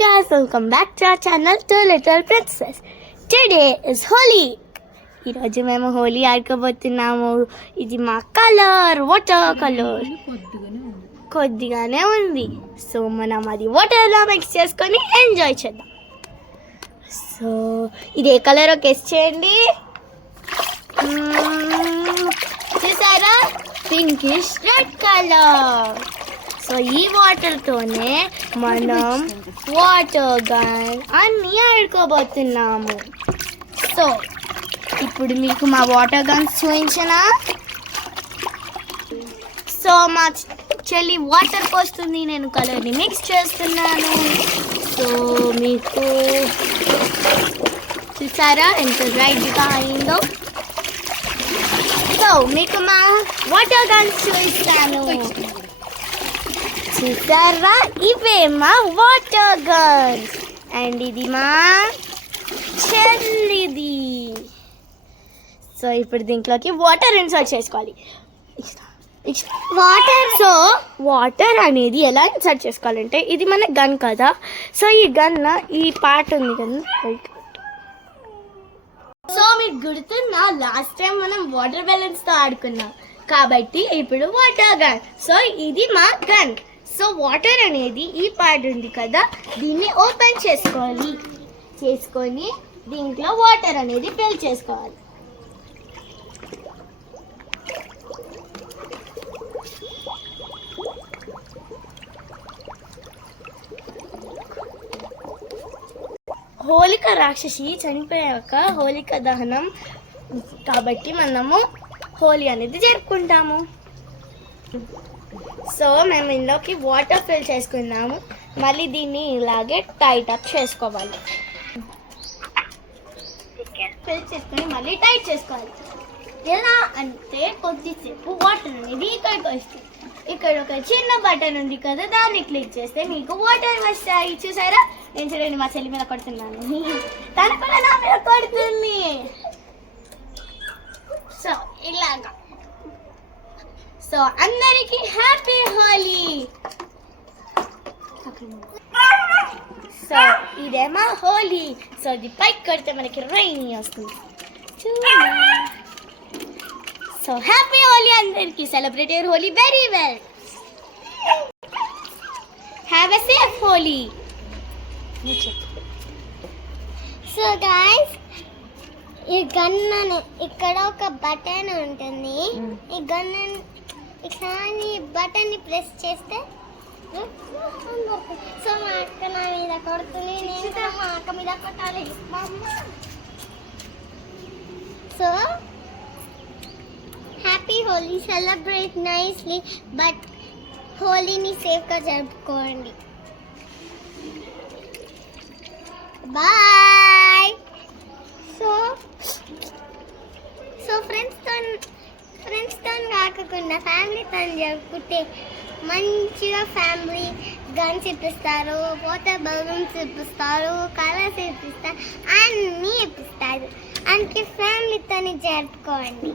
guys, welcome back to our channel, Two Little Princess. Today is Holi. ఈరోజు మేము హోలీ ఆడుకోబోతున్నాము. ఇది మా కలర్, వాటర్ కలర్ కొద్దిగానే ఉంది. సో మనం అది వాటర్లో మిక్స్ చేసుకొని ఎంజాయ్ చేద్దాం. సో ఇది ఏ కలర్ గెస్ చేయండి. చూసారా, పింకిష్ రెడ్ కలర్. సో ఈ వాటర్తోనే మనం వాటర్ గన్ అన్నీ ఆడుకోబోతున్నాము. సో ఇప్పుడు మీకు మా వాటర్ గన్స్ చూపించనా? సో మా చెల్లి వాటర్ పోస్తుంది, నేను కలర్ని మిక్స్ చేస్తున్నాను. సో మీకు చూసారా ఎంత బ్రైట్గా అయిందో. సో మీకు మా వాటర్ గన్స్ చూపిస్తాను. చూసారా, ఇవే మా వాటర్ గన్స్ అండ్ ఇది మా చెల్లిది. సో ఇప్పుడు దీంట్లోకి వాటర్ ఇన్సర్ట్ చేసుకోవాలి. వాటర్ అనేది ఎలా ఇన్సర్ట్ చేసుకోవాలంటే, ఇది మన గన్ కదా. సో ఈ గన్ ఈ పార్ట్ ఉంది కదా. సో మీకు గుర్తున్నా, లాస్ట్ టైం మనం వాటర్ బెలూన్స్ తో ఆడుకున్నాం కాబట్టి ఇప్పుడు వాటర్ గన్. సో ఇది మా గన్. సో వాటర్ అనేది ఈ పార్ట్ ఉంది కదా, దీన్ని ఓపెన్ చేసుకొని దీంట్లో వాటర్ అనేది ఫిల్ చేసుకోవాలి. హోలిక రాక్షసి చనిపోయాక హోలిక దహనం కాబట్టి మనము హోలీ అనేది జరుపుకుంటాము. సో మేము ఇందులోకి వాటర్ ఫిల్ చేసుకున్నాము. మళ్ళీ దీన్ని ఇలాగే టైట్ అప్ చేసుకోవాలి. ఫిల్ చేసుకుని మళ్ళీ టైట్ చేసుకోవాలి. ఎలా అంటే కొద్దిసేపు వాటర్ అనేది ఇక్కడికి వస్తుంది. ఇక్కడ ఒక చిన్న బటన్ ఉంది కదా, దాన్ని క్లిక్ చేస్తే మీకు వాటర్ వస్తాయి. చూసారా, నేను చూడండి మా చెల్లి మీద కొడుతున్నాను, తను కూడా నా మీద కొడుతుంది. సో ఇలాగా. సో అందరికి హ్యాపీ హోలీ. సో ఇదే మా హోలీ. సో ఇది పైకి కొడితే మనకి రైన్ వస్తుంది. సో హ్యాపీ హోలీ అందరికి. Celebrate your Holi very well. Have a safe Holi. So guys, ఈ గన్ ఇక్కడ ఒక బటన్ ఉంటుంది. ఈ గన్ ఒకసారి బటన్ని ప్రెస్ చేస్తే సో మా అక్క నా మీద కొడుతుంది, నేను కూడా మా అక్క మీద కొట్టాలి. So happy Holi. Celebrate nicely, but హోలీని సేఫ్గా జరుపుకోండి. బాయ్. సో ఫ్రెండ్స్తో కాకుండా ఫ్యామిలీతో జరుపుకుంటే మంచిగా ఫ్యామిలీ గన్స్ ఇప్పిస్తారు, వాటర్ బలూన్స్ ఇప్పిస్తారు, కలర్స్ ఇప్పిస్తారు, అన్నీ ఇప్పిస్తారు. అందుకే ఫ్యామిలీతోనే జరుపుకోండి.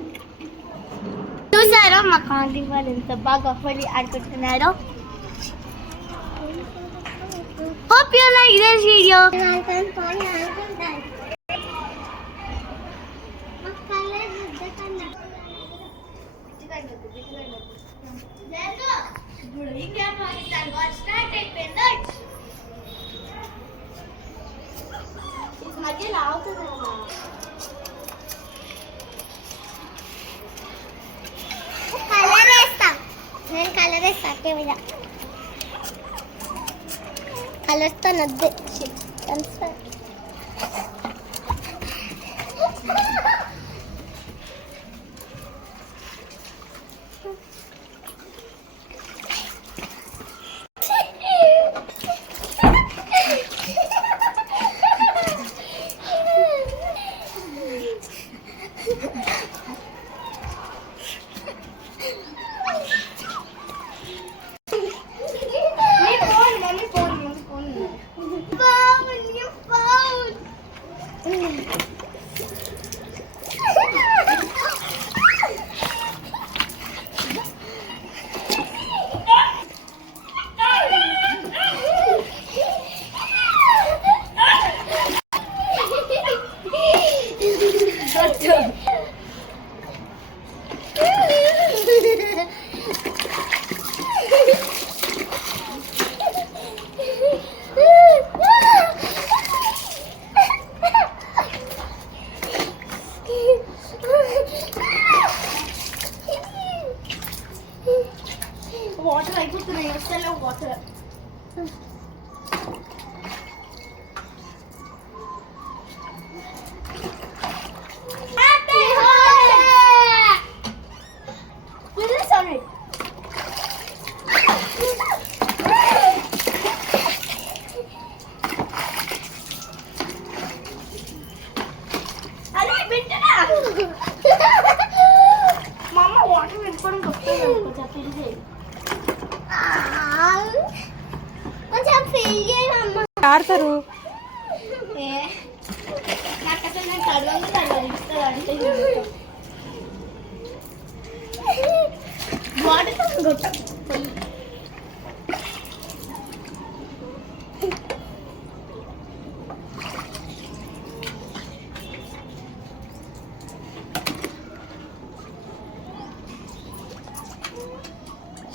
చూసారా మా కాంతి వాళ్ళు ఎంత బాగా హోలీ ఆడుకుంటున్నారో. Hope you like this video. నేను కలర్ వేస్తా మీద. కలర్స్తో నద్దు మా అమ్మ వాటర్ వెళ్ళిపోవడం కొంచెం ఫీల్ చేయమమ్మ ఆడతారు. నాకు అసలు నేను తడవంగా అంటే వాటర్ కొట్ట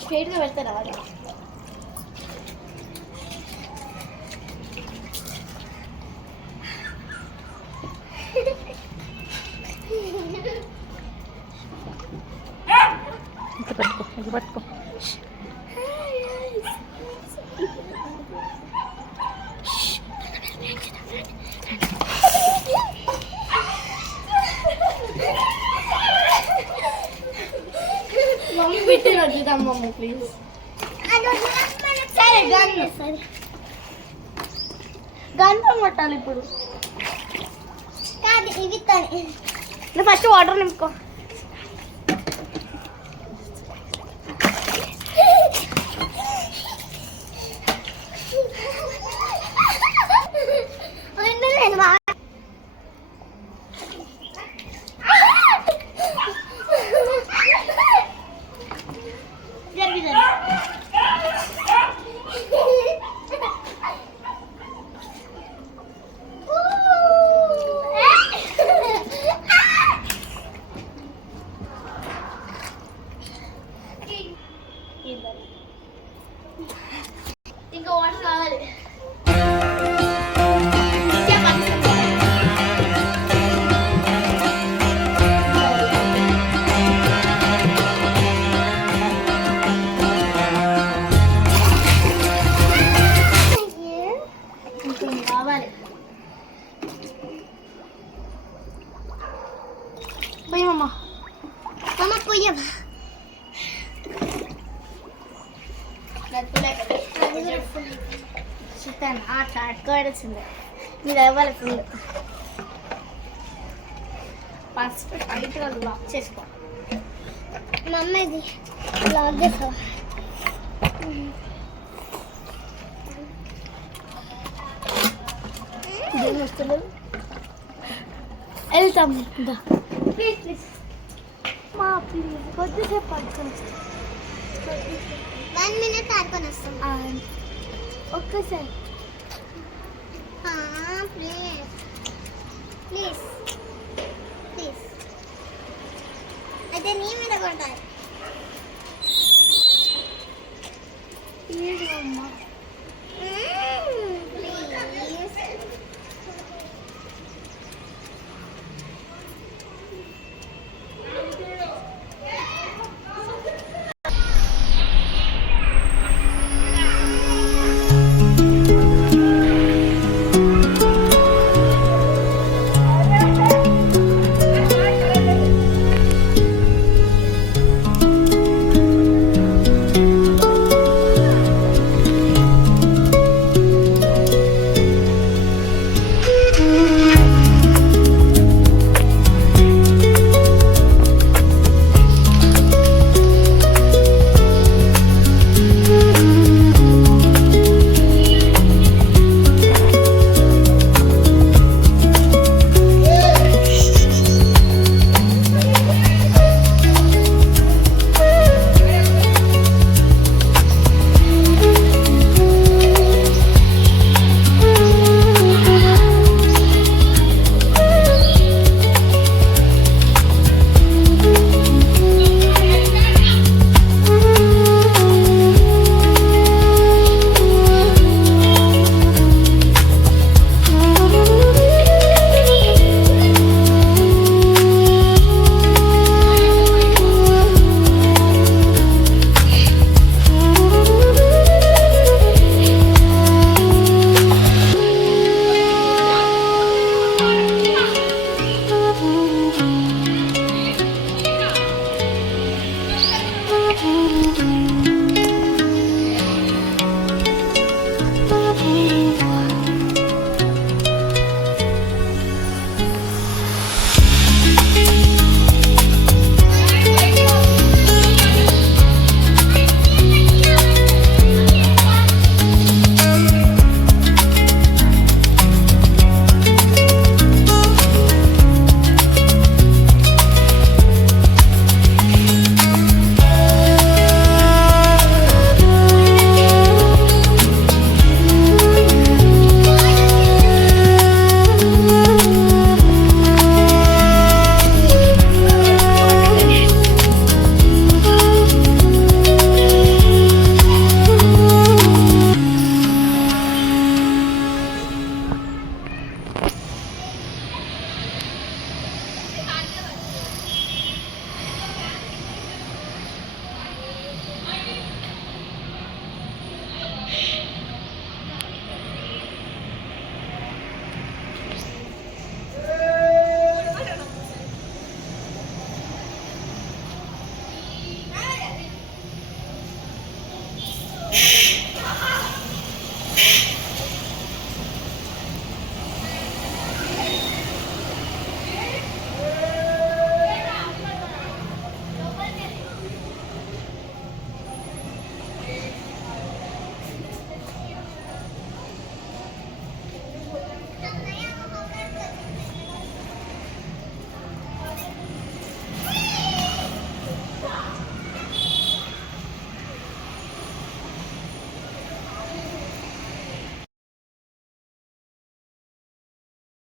స్ట్రైట్గా పెడతారా వాళ్ళు ఇంత పట్టుకో, ఇంత పట్టుకో. మమ్మీ పెట్టి వద్దుదాం మమ్మీ ప్లీజ్. సరే గన్ సరే గన్తో కొట్టాలి ఇప్పుడు. కాదు ఇవి నువ్వు ఫస్ట్ వాటర్ నింపుకో. ఇంకా వాటర్ కావాలి. కావాలి పోయమ్మా అమ్మ పోయమ్మా చికెన్ అట్లా అట్టుకోవాల్సిందే మీరు ఇవ్వాలి ఫుల్ ఫస్ట్ టైట్గా లాక్ చేసుకో. మమ్మీది లాక్ చేస్తావా? వెళ్తాం ప్లీజ్ ప్లీజ్ మా ప్లీజ్ కొద్దిసేపు పడుకొని 1 minute ఆడుకొని వస్తాం ఒక్కసారి ప్లీజ్ ప్లీజ్ ప్లీజ్ అయితే నీ మీద కొట్టాలి. అమ్మా